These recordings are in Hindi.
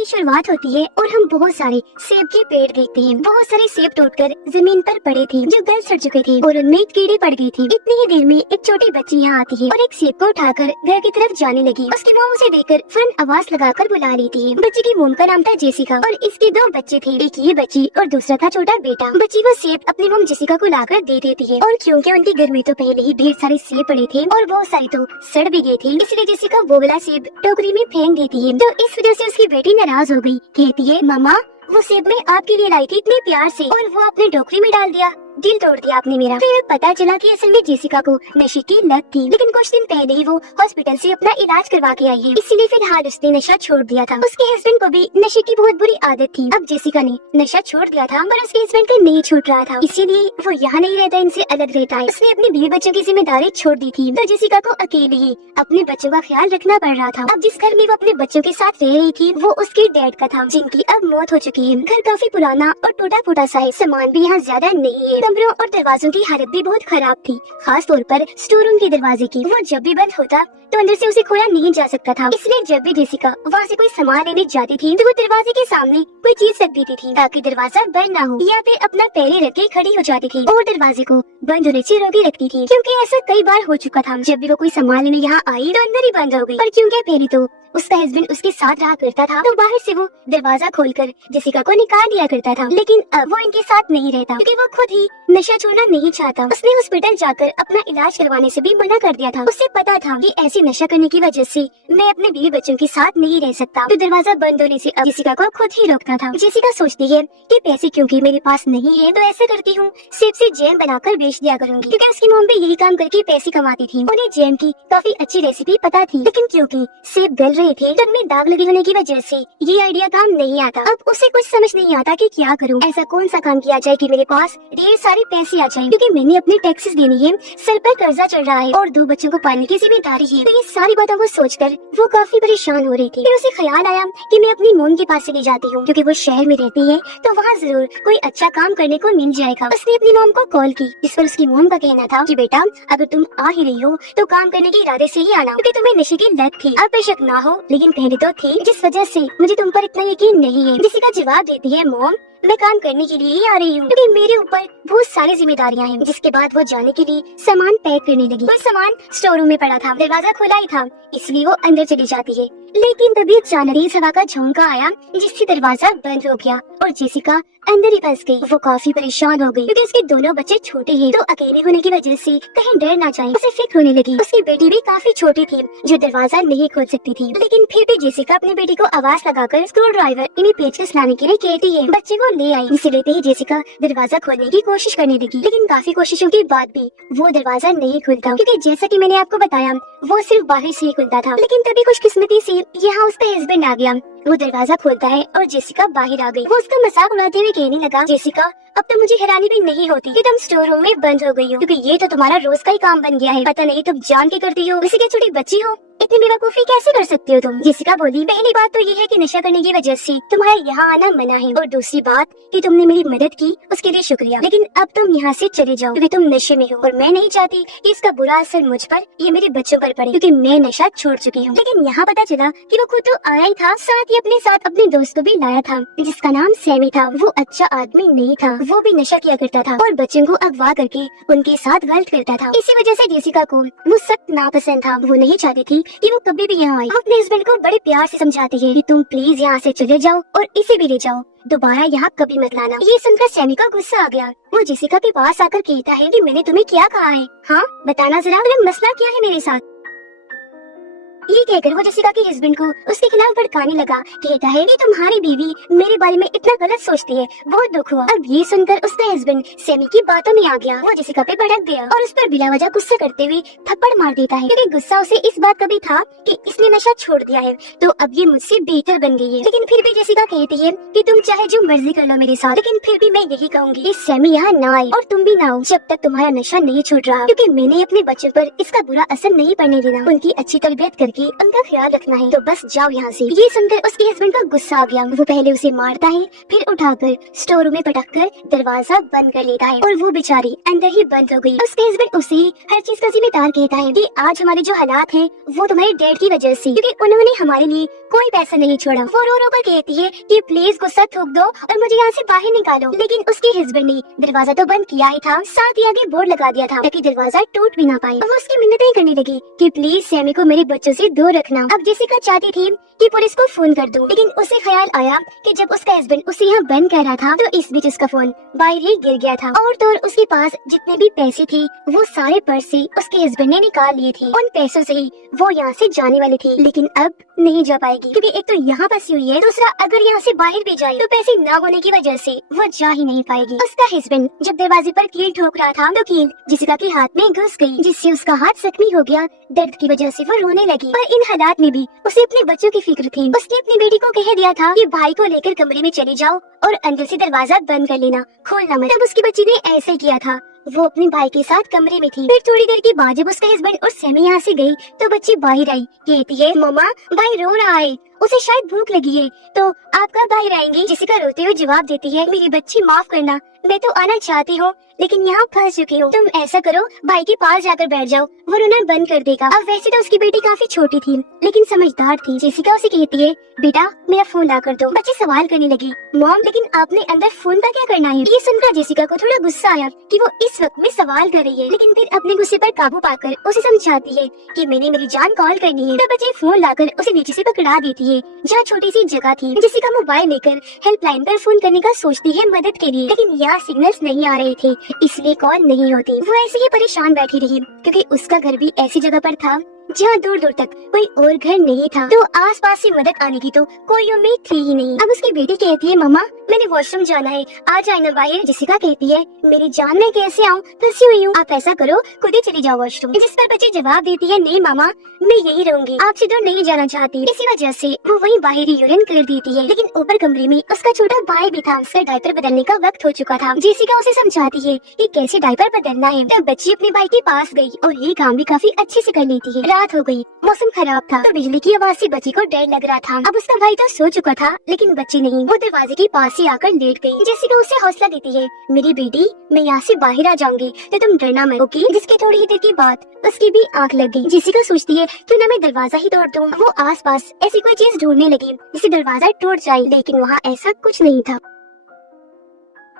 की शुरुआत होती है और हम बहुत सारे सेब के पेड़ देखते हैं। बहुत सारे सेब टूटकर जमीन पर पड़े थे जो गल सड़ चुके थे और उनमें कीड़े पड़ गए थे। इतनी ही देर में एक छोटी बच्ची यहाँ आती है और एक सेब को उठाकर घर की तरफ जाने लगी। उसकी मॉम उसे देखकर फौरन आवाज लगाकर बुला लेती है। बच्ची की मॉम का नाम था जेसिका और इसके दो बच्चे थे, एक ये बच्ची और दूसरा था छोटा बेटा। बच्ची वो सेब अपनी मॉम जेसिका को लाकर दे देती है और क्योंकि उनके घर में तो पहले ही ढेर सारे सेब पड़े थे और बहुत सारे तो सड़ भी गए थे, इसलिए जेसिका वो वाला सेब टोकरी में फेंक देती है। तो इस वजह से उसकी बेटी नाराज हो गई। कहती है, मामा वो सेब मैं आपके लिए लाई थी इतने प्यार से और वो आपने टोकरी में डाल दिया, दिल तोड़ दिया आपने मेरा। फिर पता चला कि असल में जेसिका को नशे की लत थी, लेकिन कुछ दिन पहले ही वो हॉस्पिटल से अपना इलाज करवा के आई है, इसीलिए फिलहाल उसने नशा छोड़ दिया था। उसके हस्बैंड को भी नशे की बहुत बुरी आदत थी। अब जेसिका ने नशा छोड़ दिया था पर उसके हस्बैंड को नहीं छूट रहा था, इसीलिए वो यहाँ नहीं रहता, इनसे अलग रहता है। उसने अपने बीवी बच्चों की जिम्मेदारी छोड़ दी थी, तो जेसिका को अकेले ही अपने बच्चों का ख्याल रखना पड़ रहा था। अब जिस घर में वो अपने बच्चों के साथ रह रही थी वो उसके डैड का था, जिनकी अब मौत हो चुकी है। घर काफी पुराना और टूटा फूटा सा है, सामान भी यहाँ ज्यादा नहीं है। कमरों और दरवाजों की हालत भी बहुत खराब थी, खास तौर पर स्टोर रूम के दरवाजे की। वो जब भी बंद होता तो अंदर से उसे खोला नहीं जा सकता था, इसलिए जब भी जेसिका वहाँ से कोई सामान लेने जाती थी तो वो दरवाजे के सामने कोई चीज रख देती थी ताकि दरवाजा बंद ना हो, या फिर अपना पैर रख के खड़ी हो जाती थी और दरवाजे को बंद होने से रोके रखती थी। क्योंकि ऐसा कई बार हो चुका था, जब भी वो कोई सामान लेने यहाँ आई तो अंदर ही बंद हो गई। और क्योंकि पहले तो उसका हस्बैंड उसके साथ रहा करता था तो बाहर से वो दरवाजा खोलकर जेसिका को निकाल दिया करता था, लेकिन अब वो इनके साथ नहीं रहता क्योंकि वो खुद ही नशा छोड़ना नहीं चाहता। उसने हॉस्पिटल जाकर अपना इलाज करवाने से भी मना कर दिया था। उसे पता था कि ऐसी नशा करने की वजह से मैं अपने बीवी बच्चों के साथ नहीं रह सकता, तो दरवाजा बंद होने से अब जेसिका को खुद ही रोकता था। जेसिका सोचती है कि पैसे क्योंकि मेरे पास नहीं है तो ऐसा करती हूँ सेब से जैम बनाकर बेच दिया करूंगी, क्योंकि उसकी मॉम भी यही काम करके पैसे कमाती थी। उन्हें जैम की काफी अच्छी रेसिपी पता थी, लेकिन क्योंकि सेब गल रहे थे तो उनमें दाग लगे होने की वजह से ये आइडिया काम नहीं आता। अब उसे कुछ समझ नहीं आता कि क्या करूं, ऐसा कौन सा काम किया जाए कि मेरे पास ढेर सारे पैसे आ जाएं, क्योंकि मैंने अपने टैक्सेस देनी है, सर पर कर्जा चढ़ रहा है और दो बच्चों को पालने की जिम्मेदारी है। तो ये सारी बातों को सोचकर वो काफी परेशान हो रही थी। फिर उसे ख्याल आया कि मैं अपनी मोम के पास चली जाती हूँ, क्योंकि वो शहर में रहती है तो वहाँ जरूर कोई अच्छा काम करने को मिल जाएगा। उसने अपनी मोम को कॉल की, जिस पर उसकी मोम का कहना था कि बेटा अगर तुम आ ही रही हो तो काम करने के इरादे से ही आना, क्योंकि तुम्हें नशे की लत थी। अब बेशक ना हो लेकिन पहले तो थी, जिस वजह से मुझे तुम पर इतना यकीन नहीं है। जेसिका जवाब देती है, मॉम मैं काम करने के लिए ही आ रही हूँ क्योंकि मेरे ऊपर बहुत सारी जिम्मेदारियाँ हैं। जिसके बाद वो जाने के लिए सामान पैक करने लगी। कोई सामान स्टोर रूम में पड़ा था, दरवाजा खुला ही था, इसलिए वो अंदर चली जाती है। लेकिन तभी अचानक तेज हवा का झोंका आया जिससे दरवाजा बंद हो गया और जेसिका अंदर ही फंस गई। वो काफी परेशान हो गई क्योंकि उसके दोनों बच्चे छोटे हैं, तो अकेले होने की वजह से कहीं डर ना जाए उसे फिक्र होने लगी। उसकी बेटी भी काफी छोटी थी जो दरवाजा नहीं खोल सकती थी, लेकिन फिर भी जेसिका अपनी बेटी को आवाज लगाकर स्क्रू ड्राइवर इन्हें पेचकस लाने के लिए कहती है। बच्चे को ले आई, इसे लेते ही जेसिका दरवाजा खोलने की कोशिश करने लगी, लेकिन काफी कोशिशों के बाद भी वो दरवाजा नहीं खुलता, क्योंकि जैसा कि मैंने आपको बताया वो सिर्फ बाहर से ही खुलता था। लेकिन तभी खुशकिस्मती से यहाँ उसका हस्बैंड आ गया। वो दरवाजा खोलता है और जेसिका बाहर आ गई। वो उसका मजाक उड़ाते हुए कहने लगा, जेसिका अब तो मुझे हैरानी भी नहीं होती कि तुम स्टोर रूम में बंद हो गई हो, क्योंकि ये तो तुम्हारा रोज का ही काम बन गया है। पता नहीं तुम जान के करती हो, इसी की छोटी बच्ची हो, इतनी बेवकूफी कैसे कर सकती हो तुम। जेसिका बोली, पहली बात तो ये है कि नशा करने की वजह से तुम्हारे यहाँ आना मना है, और दूसरी बात कि तुमने मेरी मदद की उसके लिए शुक्रिया, लेकिन अब तुम यहाँ से चले जाओ क्योंकि तुम नशे में हो और मैं नहीं चाहती कि इसका बुरा असर मुझ पर ये मेरे बच्चों पर पड़े, क्योंकि मैं नशा छोड़ चुकी हूँ। लेकिन यहाँ पता चला कि वो खुद तो आया ही था, साथ ही अपने साथ अपने दोस्त को भी लाया था जिसका नाम सैमी था। वो अच्छा आदमी नहीं था, वो भी नशा किया करता था और बच्चों को अगवा करके उनके साथ गलत करता था। इसी वजह से जेसिका को वो सख्त नापसंद था। वो नहीं चाहती थी कि वो कभी भी यहाँ आए। वो अपने हस्बैंड को बड़े प्यार से समझाती है कि तुम प्लीज यहाँ से चले जाओ और इसे भी ले जाओ, दोबारा यहाँ कभी मत लाना। ये सुनकर सैमी का गुस्सा आ गया। वो जेसिका के पास आकर कहता है कि मैंने तुम्हें क्या कहा है, हाँ बताना जरा, तुम्हें मसला क्या है मेरे साथ। ये कहकर वो जेसिका के हस्बैंड को उसके खिलाफ भड़काने लगा। कहता है कि तुम्हारी बीवी मेरे बारे में इतना गलत सोचती है, बहुत दुख हुआ। अब ये सुनकर उसका हस्बैंड सैमी की बातों में आ गया। वो जेसिका पे भड़क गया और उस पर बिला वजह गुस्सा करते हुए थप्पड़ मार देता है, क्योंकि गुस्सा उसे इस बात का भी था कि इसने नशा छोड़ दिया है तो अब ये मुझसे बेहतर बन गई है। लेकिन फिर भी जेसिका कहती है कि तुम चाहे जो मर्जी कर लो मेरे साथ, लेकिन फिर भी मैं यही कहूँगी कि सैमी यहाँ ना आए और तुम भी ना आओ जब तक तुम्हारा नशा नहीं छूट रहा, क्योंकि मैंने अपने बच्चों पर इसका बुरा असर नहीं पड़ने देना। उनकी अच्छी तरबियत करके उनका ख्याल रखना है, तो बस जाओ यहाँ से। ये सुनकर उसके हस्बैंड को गुस्सा आ गया। वो पहले उसे मारता है, फिर उठाकर स्टोर रूम में पटक कर दरवाजा बंद कर लेता है और वो बेचारी अंदर ही बंद हो गई। उसके हस्बैंड उसे हर चीज का जिम्मेदार कहता है कि आज हमारे जो हालात हैं वो तुम्हारे डैड की वजह से, क्योंकि उन्होंने हमारे लिए कोई पैसा नहीं छोड़ा। वो रो रो कर कहती है कि प्लीज गुस्सा थूक दो और मुझे यहाँ से बाहर निकालो, लेकिन उसके हस्बैंड ने दरवाजा तो बंद किया ही था, साथ ही आगे बोर्ड लगा दिया था ताकि दरवाजा टूट भी ना पाए। वो उसकी मिन्नतें करने लगी कि प्लीज सैमी को मेरे बच्चों से दूर रखना। अब जेसिका चाहती थी कि पुलिस को फोन कर दूं, लेकिन उसे ख्याल आया कि जब उसका हस्बैंड उसे यहाँ बंद कर रहा था तो इस बीच उसका फोन बाहर ही गिर गया था और तो और उसके पास जितने भी पैसे थे वो सारे पर्स से उसके हस्बैंड ने निकाल लिए थे। उन पैसों से ही वो यहाँ से जाने वाली थी, लेकिन अब नहीं जा पाएगी क्योंकि एक तो यहाँ फंसी हुई है, दूसरा अगर यहाँ से बाहर भी जाए तो पैसे ना होने की वजह से वो जा ही नहीं पाएगी। उसका हस्बैंड जब दरवाजे पर कील ठोक रहा था तो कील जेसिका के हाथ में घुस गई, जिससे उसका हाथ जख्मी हो गया। दर्द की वजह से वो रोने लगी, पर इन हालात में भी उसे अपने बच्चों की फिक्र थी। उसने अपनी बेटी को कह दिया था कि भाई को लेकर कमरे में चली जाओ और अंदर से दरवाजा बंद कर लेना, खोलना मत। तब उसकी बच्ची ने ऐसे किया था, वो अपने भाई के साथ कमरे में थी। फिर थोड़ी देर के बाद जब उसका हस्बैंड और सैमी यहाँ से गई तो बच्ची बाहर आई, कहती है मम्मा भाई रो रहा है, उसे शायद भूख लगी है, तो आप कब बाहर आएंगी? जेसिका रोते हुए जवाब देती है, मेरी बच्ची माफ करना, मैं तो आना चाहती हूँ लेकिन यहाँ फंस चुकी हूँ। तुम ऐसा करो भाई के पास जाकर बैठ जाओ, वो रोना बंद कर देगा। अब वैसे तो उसकी बेटी काफी छोटी थी लेकिन समझदार थी। जेसिका उसे कहती है बेटा मेरा फोन ला कर दो। बच्ची सवाल करने लगी, मॉम लेकिन आपने अंदर फोन का क्या करना है? ये सुनकर जेसिका को थोड़ा गुस्सा आया कि वो इस वक्त में सवाल कर रही है, लेकिन फिर अपने गुस्से पर काबू पाकर उसे समझाती है कि मैंने मेरी जान कॉल करनी है। तो बच्ची फोन लाकर उसे नीचे से पकड़ा देती है जहाँ छोटी सी जगह थी। जेसिका मोबाइल लेकर हेल्पलाइन पर फोन करने का सोचती है मदद के लिए, लेकिन यहाँ सिग्नल्स नहीं आ रहे थे इसलिए कॉल नहीं होती। वो ऐसे ही परेशान बैठी रही क्योंकि उसका घर भी ऐसी जगह पर था जहाँ दूर दूर तक कोई और घर नहीं था, तो आसपास से मदद आने की तो कोई उम्मीद थी ही नहीं। अब उसकी बेटी कहती है मम्मा मैंने वॉशरूम जाना है, आ जाए ना बाहर। जेसिका कहती है मेरी जान मैं कैसे आऊँ, फंसी हुई हूँ, आप ऐसा करो खुद ही चली जाओ वॉशरूम। जिस पर बच्ची जवाब देती है नहीं मामा मैं यही रहूंगी, आपसे दूर नहीं जाना चाहती। इसी वजह से वो वहीं बाहर ही यूरिन कर देती है, लेकिन ऊपर कमरे में उसका छोटा भाई भी था। उसका डायपर बदलने का वक्त हो चुका था। जेसिका उसे समझाती है कि कैसे डायपर बदलना है। तब बच्ची अपने भाई के पास गई और ये काम भी काफी अच्छे से कर लेती है। रात हो गई, मौसम खराब था तो बिजली की आवाज से बच्ची को डर लग रहा था। अब उसका भाई तो सो चुका था लेकिन बच्ची नहीं, वो दरवाजे के पास ही आकर लेट गई। जेसिका उसे हौसला देती है, मेरी बेटी मैं यहाँ से बाहर आ जाऊंगी तो तुम डरना मत, ओके? जिसके थोड़ी ही देर के बाद उसकी भी आंख लग गई। जेसिका सोचती है क्यों ना मैं दरवाजा ही तोड़ दूं। वो आसपास ऐसी कोई चीज ढूंढने लगी जिससे दरवाजा टूट जाए, लेकिन वहाँ ऐसा कुछ नहीं था।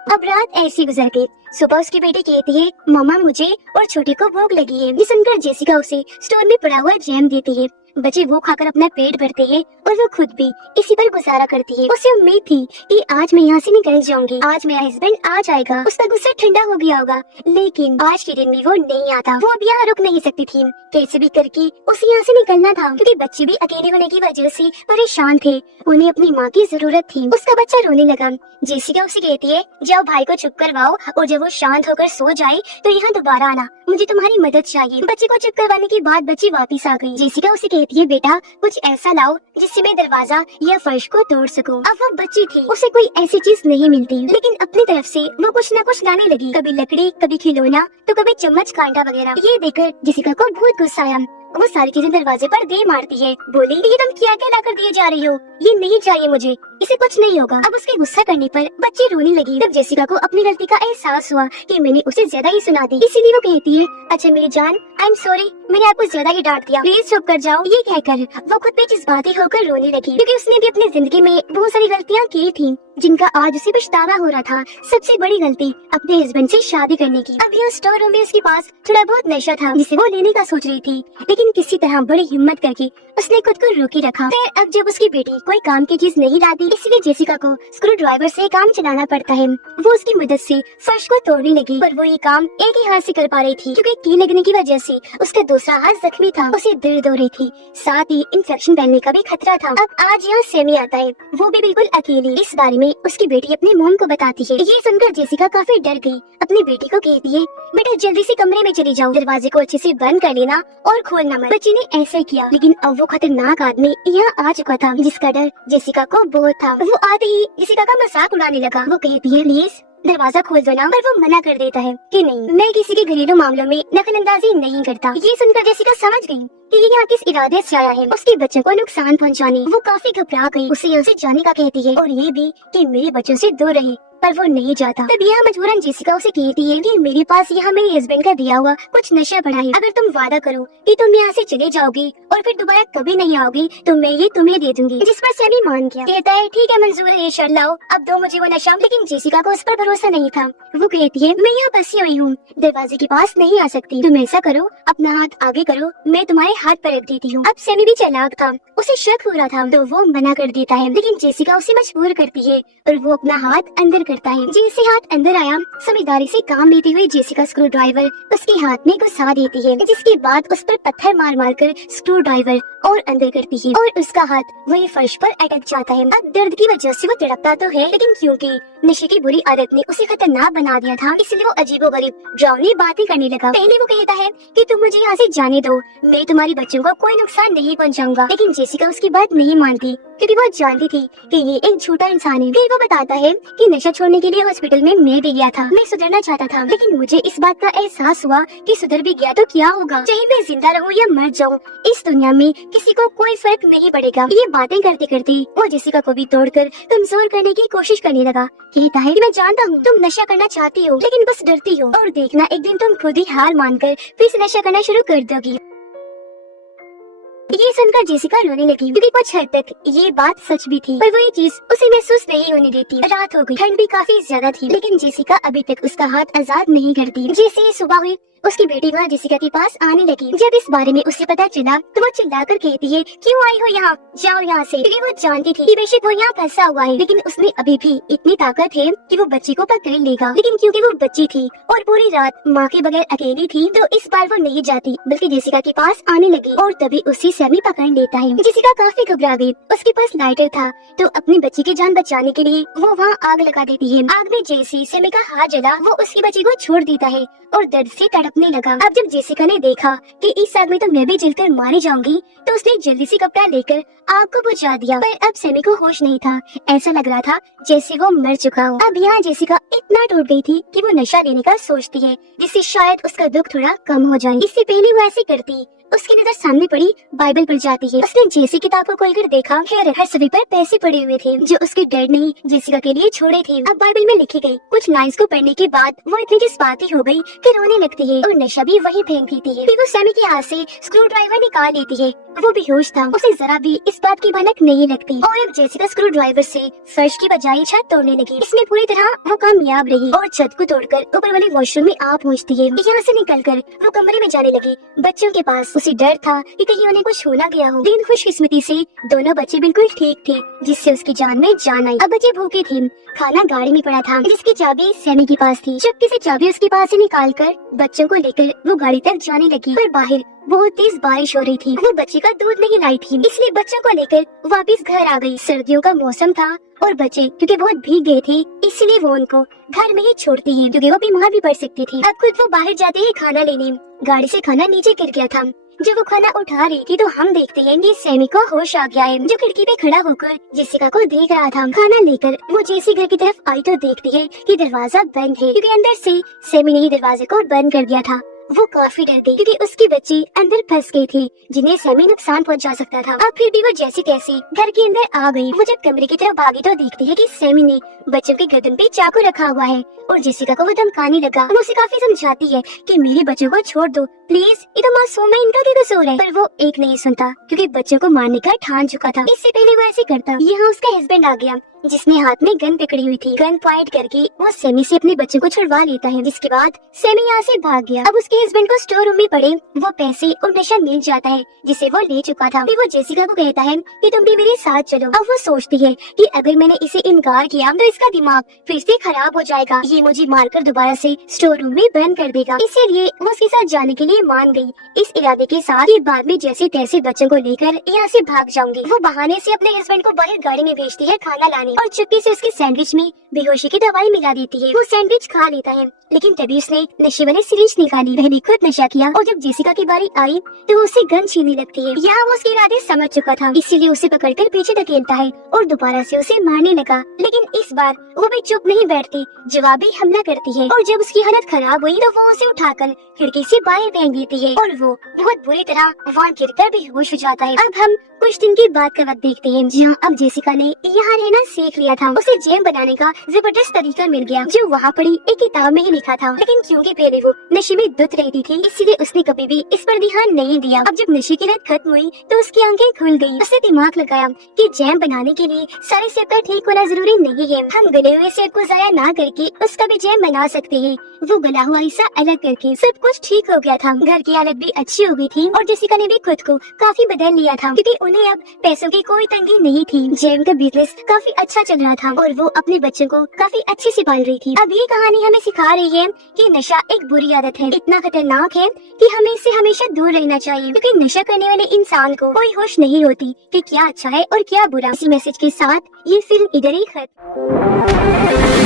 अब रात ऐसी गुजर गई। सुबह उसकी बेटी कहती है मम्मा मुझे और छोटे को भूख लगी है। ये सुनकर जेसिका उसे स्टोर में पड़ा हुआ जैम देती है। बच्चे वो खाकर अपना पेट भरते हैं और वो खुद भी इसी पर गुजारा करती है। उसे उम्मीद थी कि आज मैं यहाँ से निकल जाऊंगी, आज मेरा हस्बैंड आ जाएगा, उसका गुस्सा ठंडा हो गया होगा, लेकिन आज के दिन में वो नहीं आता। वो अब यहाँ रुक नहीं सकती थी, कैसे भी करके उसे यहाँ से निकलना था क्योंकि बच्चे भी अकेले होने की वजह से परेशान थे, उन्हें अपनी माँ की जरूरत थी। उसका बच्चा रोने लगा। जेसिका उसे कहती है जाओ भाई को चुप करवाओ और जब वो शांत होकर सो जाए तो यहाँ दोबारा आना, मुझे तुम्हारी मदद चाहिए। बच्चे को चुप करवाने के बाद बच्ची वापस आ गई। जेसिका उसे कहती है बेटा कुछ ऐसा लाओ जिससे मैं दरवाजा या फर्श को तोड़ सकूं। अब वो बच्ची थी, उसे कोई ऐसी चीज नहीं मिलती, लेकिन अपनी तरफ से वो कुछ न कुछ लाने लगी, कभी लकड़ी, कभी खिलौना, तो कभी चम्मच कांटा वगैरह। ये देखकर जेसिका को बहुत गुस्सा आया। वो सारी चीजें दरवाजे पर दे मारती है, बोली ये तुम क्या क्या लाकर दिए जा रही हो, ये नहीं चाहिए मुझे, इसे कुछ नहीं होगा। अब उसके गुस्सा करने पर बच्ची रोने लगी। तब जेसिका को अपनी गलती का एहसास हुआ कि मैंने उसे ज्यादा ही सुना दी, इसीलिए वो कहती है अच्छा मेरी जान आई एम सॉरी, मैंने आपको ज्यादा ही डांट दिया, प्लीज चुप कर जाओ। ये कहकर वो खुद पे जज्बाती होकर रोने लगी क्योंकि उसने भी अपनी जिंदगी में बहुत सारी गलतियाँ की थी जिनका आज उसे पछतावा हो रहा था। सबसे बड़ी गलती अपने हस्बैंड से शादी करने की। अब यहाँ स्टोर रूम में उसके पास थोड़ा बहुत नशा था जिसे वो लेने का सोच रही थी, लेकिन किसी तरह बड़ी हिम्मत करके उसने खुद को रोके रखा। फिर अब जब उसकी बेटी कोई काम की चीज नहीं लाती, इसलिए जेसिका को स्क्रू ड्राइवर से काम चलाना पड़ता है। वो उसकी मदद से फर्श को तोड़ने लगी, पर वो ये काम एक ही हाथ से कर पा रही थी क्योंकि की लगने की वजह से उसका दूसरा हाथ जख्मी था, उसे दर्द हो रही थी, साथ ही इन्फेक्शन फैलने का भी खतरा था। अब आज यहाँ सैमी आता है, वो भी बिल्कुल अकेली। इस बारे में उसकी बेटी अपनी मॉम को बताती है। ये सुनकर जेसिका काफी डर गई, अपनी बेटी को कहती है बेटा जल्दी से कमरे में चली जाओ, दरवाजे को अच्छे से बंद कर लेना और खोलना मत। बच्ची ने ऐसे किया, लेकिन अब वो खतरनाक आदमी यहाँ आ चुका था जिसका डर जेसिका को बहुत था। वो आते ही जेसिका का मजाक उड़ाने लगा। वो कहती है प्लीज दरवाजा खोल दो ना, पर वो मना कर देता है कि नहीं, मैं किसी के घरेलू मामलों में दखलंदाजी नहीं करता। ये सुनकर जेसिका समझ गई कि ये यहाँ किस इरादे से आया है, उसके बच्चों को नुकसान पहुँचाने। वो काफी घबरा गई, उसे यहाँ से जाने का कहती है और ये भी कि मेरे बच्चों से दूर रहे, पर वो नहीं जाता। तब यह मजबूरन जेसिका उसे कहती है कि मेरे पास यहाँ मेरे हस्बैंड का दिया हुआ कुछ नशा पड़ा है, अगर तुम वादा करो कि तुम यहाँ से चले जाओगी और फिर दोबारा कभी नहीं आओगी तो मैं ये तुम्हें दे दूंगी। जिस पर सैमी मान गया, कहता है ठीक है मंजूर है, ये शर्त लाओ, अब दो मुझे वो नशा। लेकिन जेसिका को उस पर भरोसा नहीं था। वो कहती है मैं यहाँ फंसी हुई हूँ, दरवाजे के पास नहीं आ सकती, तुम ऐसा करो अपना हाथ आगे करो, मैं तुम्हारे हाथ पर रख देती हूँ। अब सैमी भी चालाक था, उसे शक हो रहा था तो वो मना कर देता है, लेकिन जेसिका उसे मजबूर करती है और वो अपना हाथ अंदर करता है। जैसे हाथ अंदर आया, समझदारी से काम लेती हुई जेसिका स्क्रू ड्राइवर उसके हाथ में घुसा देती है, जिसके बाद उस पर पत्थर मार मार कर स्क्रू ड्राइवर और अंदर करती है और उसका हाथ वही फर्श पर अटक जाता है। अब दर्द की वजह से वो तड़पता तो है, लेकिन क्योंकि नशे की बुरी आदत ने उसे खतरनाक बना दिया था, इसलिए वो अजीबोगरीब डरावनी बातें करने लगा। पहले वो कहता है कि तुम मुझे यहाँ से जाने दो, मैं तुम्हारे बच्चों को कोई नुकसान नहीं पहुँचाऊंगा। लेकिन जेसिका उसकी बात नहीं मानती, क्योंकि वो जानती थी कि ये एक झूठा इंसान है। फिर वो बताता है कि नशा छोड़ने के लिए हॉस्पिटल में मैं भी गया था, मैं सुधरना चाहता था, लेकिन मुझे इस बात का एहसास हुआ कि सुधर भी गया तो क्या होगा, चाहे मैं जिंदा रहूं या मर जाऊं, इस दुनिया में किसी को कोई फर्क नहीं पड़ेगा। ये बातें करते करते वो जेसिका को भी तोड़कर कमजोर करने की कोशिश करने लगा। कहता है कि मैं जानता हूँ तुम नशा करना चाहती हो, लेकिन बस डरती हो, और देखना एक दिन तुम खुद ही हार मानकर फिर से नशा करना शुरू कर दोगी। ये सुनकर जेसिका रोने लगी, क्योंकि कुछ हद तक ये बात सच भी थी, पर वो ये चीज उसे महसूस नहीं होने देती। रात हो गई, ठंड भी काफी ज्यादा थी, लेकिन जेसिका अभी तक उसका हाथ आजाद नहीं करती। जैसे ही सुबह हुई, उसकी बेटी वहाँ जेसिका के पास आने लगी। जब इस बारे में उसे पता चला तो वो चिल्लाकर कहती है क्यों आई हो यहाँ, जाओ यहाँ से। क्योंकि वो जानती थी कि बेशक वो यहाँ फंसा हुआ है, लेकिन उसमें अभी भी इतनी ताकत है कि वो बच्ची को पकड़ लेगा। लेकिन क्योंकि वो बच्ची थी और पूरी रात माँ के बगैर अकेली थी, तो इस बार वो नहीं जाती, बल्कि जेसिका के पास आने लगी और तभी उसे सैमी पकड़ लेता है। जेसिका काफी घबरा गई, उसके पास लाइटर था तो अपनी बच्ची की जान बचाने के लिए वो वहाँ आग लगा देती है। आग में जैसे सैमी का हाथ जला, वो उसकी बच्ची को छोड़ देता है और दर्द से तड़पने लगा। अब जब जेसिका ने देखा कि इस आग में तो मैं भी जलकर मारी जाऊंगी, तो उसने जल्दी से कपड़ा लेकर आग को बुझा दिया। पर अब सैमी को होश नहीं था, ऐसा लग रहा था जैसे वो मर चुका हो। अब यहाँ जेसिका इतना टूट गई थी कि वो नशा लेने का सोचती है, जिससे शायद उसका दुख थोड़ा कम हो जाए। इससे पहले वो ऐसे करती, उसकी नजर सामने पड़ी बाइबल पर जाती है। उसने जैसी किताब को खोलकर देखा, हर सभी पर पैसे पड़े हुए थे जो उसके डैड ने जेसिका के लिए छोड़े थे। अब बाइबल में लिखी गई कुछ लाइंस को पढ़ने के बाद वो इतनी जज्बाती हो गई कि रोने लगती है और नशा भी वही फेंक देती है। फिर वो सैमी के हाथ से स्क्रू ड्राइवर निकाल लेती है। वो बेहोश था, उसे जरा भी इस बात की भनक नहीं लगती और अब जेसिका स्क्रू ड्राइवर से फर्श की बजाय छत तोड़ने लगी। इसमें पूरी तरह वो कामयाब रही और छत को तोड़कर ऊपर वाले वॉशरूम में आ पहुँचती है। यहाँ से निकलकर वो कमरे में जाने लगी बच्चों के पास। उसे डर था कि कहीं उन्हें कुछ हो ना गया हो, लेकिन खुशकिस्मती से दोनों बच्चे बिल्कुल ठीक थे, जिससे उसकी जान में जान आई। अब बच्चे भूखे थे, खाना गाड़ी में पड़ा था, जिसकी चाबी सैमी के पास थी। चुपके से चाबी उसके पास से निकाल कर बच्चों को लेकर वो गाड़ी तक जाने लगी, पर बाहर बहुत तेज बारिश हो रही थी। वो बच्चे का दूध नहीं लाई थी, इसलिए बच्चों को लेकर वापस घर आ गई। सर्दियों का मौसम था और बच्चे क्योंकि बहुत भीग गए थे, इसलिए वो उनको घर में ही छोड़ती है, क्योंकि वो बीमार भी पड़ सकती थी। अब खुद वो बाहर जाते हैं खाना लेने, गाड़ी से खाना नीचे गिर गया था। जब वो खाना उठा रही थी तो हम देखते हैं कि सैमी को होश आ गया है, जो खिड़की पे खड़ा होकर जेसिका को देख रहा था। खाना लेकर वो जैसी घर की तरफ आई तो देखती है कि दरवाजा बंद है, क्योंकि अंदर से सैमी ने ही दरवाजे को बंद कर दिया था। वो काफी डर गई, क्योंकि उसकी बच्ची अंदर फंस गई थी, जिन्हें सैमी नुकसान पहुंचा सकता था। अब फिर भी वो जैसे तैसे घर के अंदर आ गई। वो जब कमरे की तरफ भागी तो देखती है कि सैमी ने बच्चों के गर्दन पे चाकू रखा हुआ है और जेसिका को वो धमकाने लगा। वो उसे काफी समझाती है कि मेरे बच्चों को छोड़ दो प्लीज, ये तो मासूम है, इनका क्या कसूर है। पर वो एक नहीं सुनता, क्योंकि बच्चों को मारने का ठान चुका था। इससे पहले वो ऐसे करता, यहाँ उसका हस्बैंड आ गया, जिसने हाथ में गन पकड़ी हुई थी। गन पॉइंट करके वो सैमी से अपने बच्चों को छुड़वा लेता है, जिसके बाद सैमी यहाँ से भाग गया। अब उसके हस्बैंड को स्टोर रूम में पड़े वो पैसे और नशा मिल जाता है, जिसे वो ले चुका था। फिर वो जेसिका को कहता है कि तुम भी मेरे साथ चलो। अब वो सोचती है कि अगर मैंने इसे इनकार किया तो इसका दिमाग फिर से खराब हो जाएगा, ये मुझे मारकर दोबारा से स्टोर रूम में बंद कर देगा। इसीलिए वो उसके साथ जाने के लिए मान गई, इस इरादे के साथ कि बाद में जैसे तैसे बच्चों को लेकर यहाँ से भाग जाऊंगी। वो बहाने से अपने हस्बैंड को बाहर गाड़ी में भेजती है खाना लाने और चुप्पी से उसके सैंडविच में बेहोशी की दवाई मिला देती है। वो सैंडविच खा लेता है लेकिन तभी उसने नशे वाली सिरिंज निकाली। वह भी खुद नशा किया और जब जेसिका की बारी आई तो वो उसे गन छीनने लगती है। यहाँ वो उसके इरादे समझ चुका था, इसीलिए उसे पकड़कर पीछे धकेलता है और दोबारा से उसे मारने लगा। लेकिन इस बार वो भी चुप नहीं बैठती, जवाबी हमला करती है और जब उसकी हालत खराब हुई तो वो उसे उठाकर खिड़की से बाहर फेंक देती है और वो बहुत बुरी तरह वहाँ गिरकर बेहोश हो जाता है। अब हम कुछ दिन की बात का वक्त देखते हैं, जहाँ अब जेसिका ने यहाँ रहना सीख लिया था। उसे जैम बनाने का जबरदस्त तरीका मिल गया जो वहाँ पड़ी एक किताब में ही लिखा था। लेकिन क्योंकि पहले वो नशे में धुत रहती थी, इसलिए उसने कभी भी इस पर ध्यान नहीं दिया। अब जब नशे की लत खत्म हुई तो उसकी आंखें खुल गई। उसने दिमाग लगाया कि जैम बनाने के लिए सारे सेब का ठीक होना जरूरी नहीं है, हम गले हुए सेब को जाया ना करके उसका भी जैम बना सकते हैं। वो गला हुआ हिस्सा अलग करके सब कुछ ठीक हो गया था। घर की हालत भी अच्छी हो गई थी और जेसिका ने भी खुद को काफी बदल लिया था, क्योंकि उन्हें अब पैसों की कोई तंगी नहीं थी। जैम का बिजनेस काफी अच्छा चल रहा था और वो अपने बच्चों को काफी अच्छे से पाल रही थी। अब ये कहानी हमें सिखा रही है कि नशा एक बुरी आदत है, इतना खतरनाक है कि हमें इससे हमेशा दूर रहना चाहिए, क्योंकि नशा करने वाले इंसान को कोई होश नहीं होती कि क्या अच्छा है और क्या बुरा। इसी मैसेज के साथ ये फिल्म इधर ही खत्म।